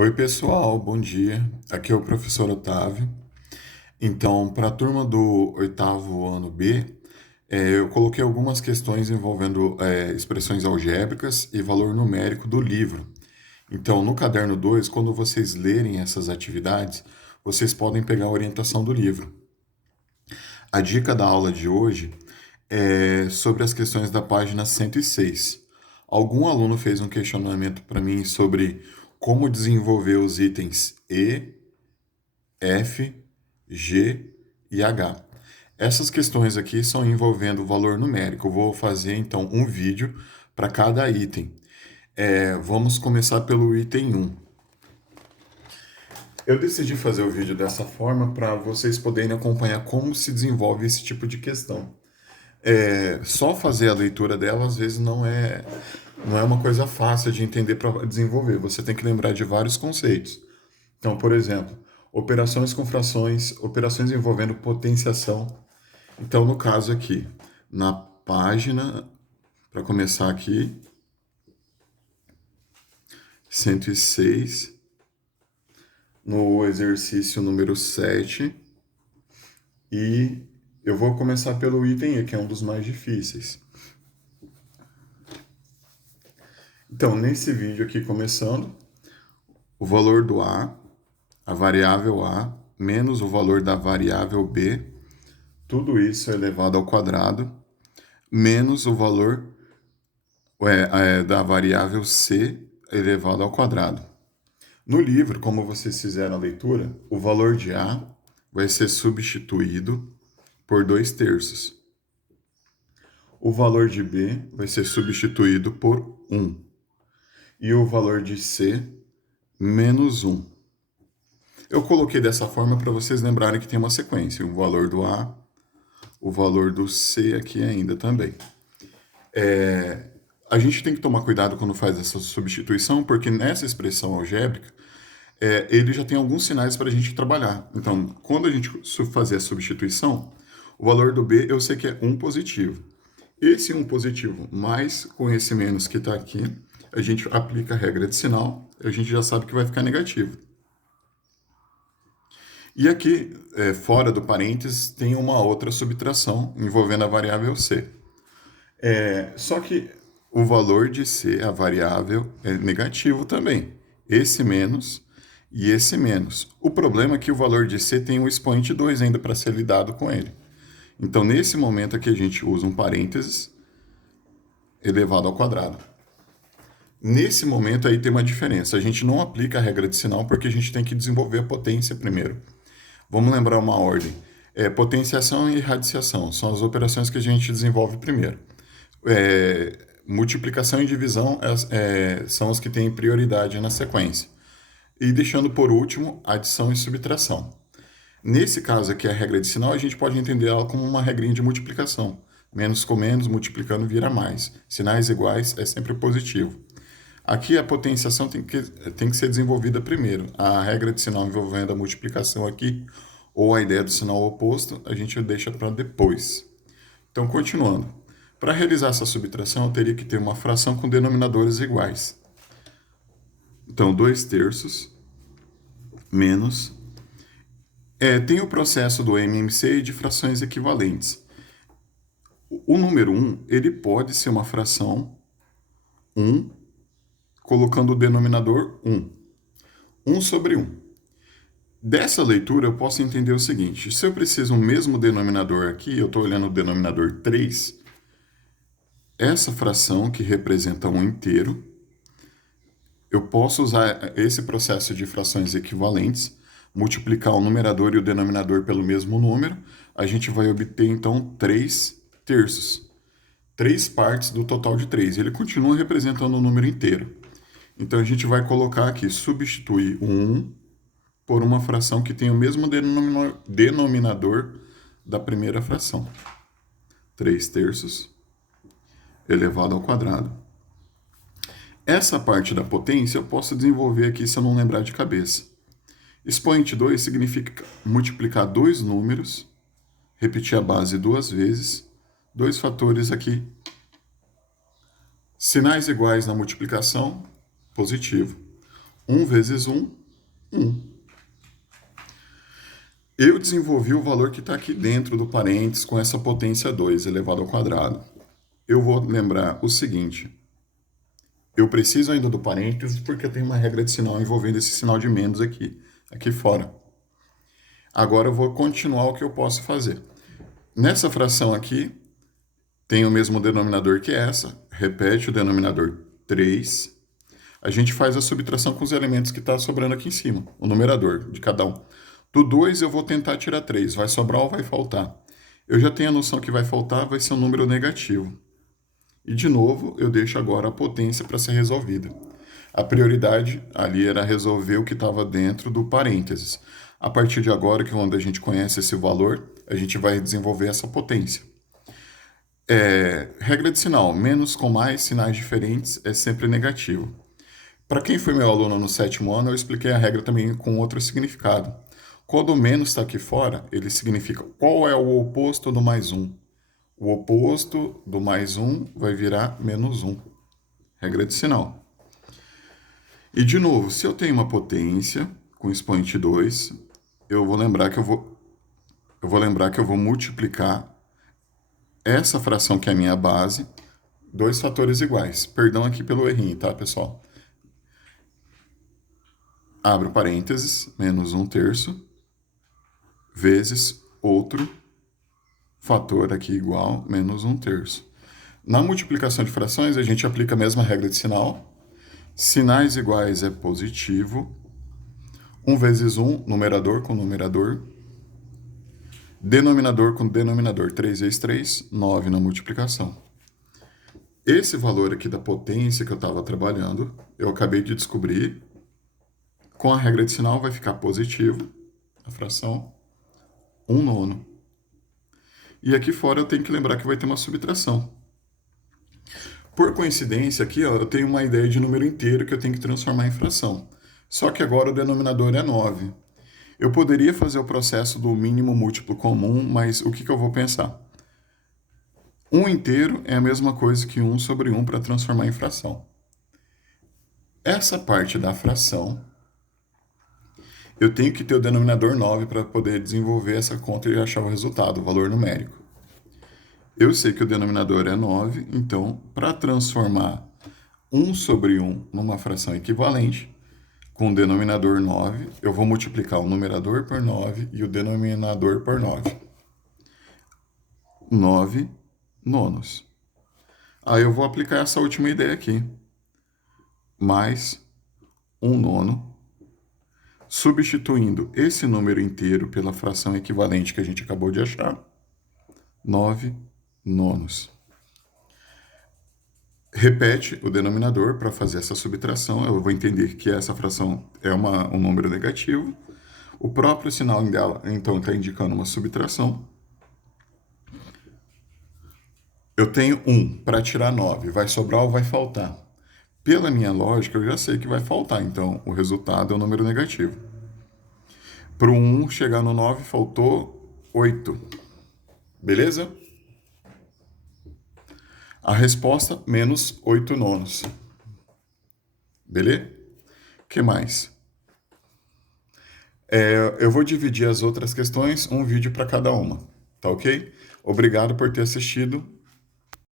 Oi, pessoal, bom dia. Aqui é o professor Otávio. Então, para a turma do oitavo ano B, eu coloquei algumas questões envolvendo expressões algébricas e valor numérico do livro. Então, no caderno 2, quando vocês lerem essas atividades, vocês podem pegar a orientação do livro. A dica da aula de hoje é sobre as questões da página 106. Algum aluno fez um questionamento para mim sobre como desenvolver os itens E, F, G e H. Essas questões aqui são envolvendo valor numérico. Eu vou fazer então um vídeo para cada item. Vamos começar pelo item 1. Eu decidi fazer o vídeo dessa forma para vocês poderem acompanhar como se desenvolve esse tipo de questão. Só fazer a leitura dela às vezes não é uma coisa fácil de entender para desenvolver. Você tem que lembrar de vários conceitos. Então, por exemplo, operações com frações, operações envolvendo potenciação. Então, no caso aqui, na página, para começar aqui, 106, no exercício número 7, e eu vou começar pelo item E, que é um dos mais difíceis. Então, nesse vídeo aqui começando, o valor do a variável A, menos o valor da variável B, tudo isso elevado ao quadrado, menos o valor da variável C elevado ao quadrado. No livro, como vocês fizeram a leitura, o valor de A vai ser substituído por 2/3. O valor de B vai ser substituído por 1. E o valor de C, menos 1. Eu coloquei dessa forma para vocês lembrarem que tem uma sequência. O valor do A, o valor do C aqui ainda também. A gente tem que tomar cuidado quando faz essa substituição, porque nessa expressão algébrica, ele já tem alguns sinais para a gente trabalhar. Então, quando a gente fazer a substituição, o valor do B eu sei que é 1 positivo. Esse 1 positivo mais com esse menos que está aqui, a gente aplica a regra de sinal, a gente já sabe que vai ficar negativo. E aqui, fora do parênteses, tem uma outra subtração envolvendo a variável C. Só que o valor de C, a variável, é negativo também. Esse menos e esse menos. O problema é que o valor de C tem um expoente 2 ainda para ser lidado com ele. Então, nesse momento aqui, a gente usa um parênteses elevado ao quadrado. Nesse momento aí tem uma diferença. A gente não aplica a regra de sinal porque a gente tem que desenvolver a potência primeiro. Vamos lembrar uma ordem. Potenciação e radiciação são as operações que a gente desenvolve primeiro. Multiplicação e divisão são as que têm prioridade na sequência. E deixando por último, adição e subtração. Nesse caso aqui, a regra de sinal, a gente pode entender ela como uma regrinha de multiplicação. Menos com menos, multiplicando vira mais. Sinais iguais é sempre positivo. Aqui a potenciação tem que ser desenvolvida primeiro. A regra de sinal envolvendo a multiplicação aqui, ou a ideia do sinal oposto, a gente deixa para depois. Então, continuando. Para realizar essa subtração, eu teria que ter uma fração com denominadores iguais. Então, 2/3 menos... tem o processo do MMC e de frações equivalentes. O número 1, ele pode ser uma fração 1, colocando o denominador 1. 1 sobre 1. Dessa leitura, eu posso entender o seguinte. Se eu preciso o mesmo denominador aqui, eu estou olhando o denominador 3, essa fração, que representa um inteiro, eu posso usar esse processo de frações equivalentes, multiplicar o numerador e o denominador pelo mesmo número, a gente vai obter, então, 3/3. 3 partes do total de 3. Ele continua representando o número inteiro. Então, a gente vai colocar aqui, substituir o 1 por uma fração que tem o mesmo denominador da primeira fração. 3/3 elevado ao quadrado. Essa parte da potência eu posso desenvolver aqui se eu não lembrar de cabeça. Expoente 2 significa multiplicar dois números, repetir a base duas vezes, dois fatores aqui. Sinais iguais na multiplicação, positivo. 1 vezes 1, 1. Eu desenvolvi o valor que está aqui dentro do parênteses com essa potência 2 elevado ao quadrado. Eu vou lembrar o seguinte. Eu preciso ainda do parênteses porque eu tenho uma regra de sinal envolvendo esse sinal de menos aqui fora. Agora eu vou continuar o que eu posso fazer. Nessa fração aqui, tem o mesmo denominador que essa. Repete o denominador 3. A gente faz a subtração com os elementos que está sobrando aqui em cima, o numerador de cada um. Do 2 eu vou tentar tirar 3. Vai sobrar ou vai faltar? Eu já tenho a noção que vai faltar, vai ser um número negativo. E, de novo, eu deixo agora a potência para ser resolvida. A prioridade ali era resolver o que estava dentro do parênteses. A partir de agora, que é onde a gente conhece esse valor, a gente vai desenvolver essa potência. Regra de sinal, menos com mais sinais diferentes é sempre negativo. Para quem foi meu aluno no 7º ano, eu expliquei a regra também com outro significado. Quando o menos está aqui fora, ele significa qual é o oposto do mais 1. O oposto do mais 1 vai virar menos 1. Regra de sinal. E, de novo, se eu tenho uma potência com expoente 2, eu vou lembrar que eu vou multiplicar essa fração que é a minha base, 2 fatores iguais. Perdão aqui pelo errinho, tá, pessoal? Abro parênteses, menos 1/3, vezes outro fator aqui igual, menos 1/3. Na multiplicação de frações, a gente aplica a mesma regra de sinal. Sinais iguais é positivo. 1 vezes 1, numerador com numerador. Denominador com denominador. 3 vezes 3, 9 na multiplicação. Esse valor aqui da potência que eu estava trabalhando, eu acabei de descobrir. Com a regra de sinal vai ficar positivo, a fração, 1/9. E aqui fora eu tenho que lembrar que vai ter uma subtração. Por coincidência, aqui ó, eu tenho uma ideia de número inteiro que eu tenho que transformar em fração. Só que agora o denominador é 9. Eu poderia fazer o processo do mínimo múltiplo comum, mas o que eu vou pensar? 1 inteiro é a mesma coisa que 1 sobre 1 para transformar em fração. Essa parte da fração, eu tenho que ter o denominador 9 para poder desenvolver essa conta e achar o resultado, o valor numérico. Eu sei que o denominador é 9, então, para transformar 1 sobre 1 numa fração equivalente, com o denominador 9, eu vou multiplicar o numerador por 9 e o denominador por 9. 9 nonos. Aí eu vou aplicar essa última ideia aqui. Mais 1 nono. Substituindo esse número inteiro pela fração equivalente que a gente acabou de achar. 9 nonos. Repete o denominador para fazer essa subtração. Eu vou entender que essa fração é um número negativo. O próprio sinal dela, então, está indicando uma subtração. Eu tenho 1 para tirar 9. Vai sobrar ou vai faltar? Pela minha lógica, eu já sei que vai faltar. Então, o resultado é um número negativo. Para o 1 chegar no 9, faltou 8. Beleza? A resposta, menos 8 nonos. Beleza? O que mais? Eu vou dividir as outras questões, um vídeo para cada uma. Tá ok? Obrigado por ter assistido.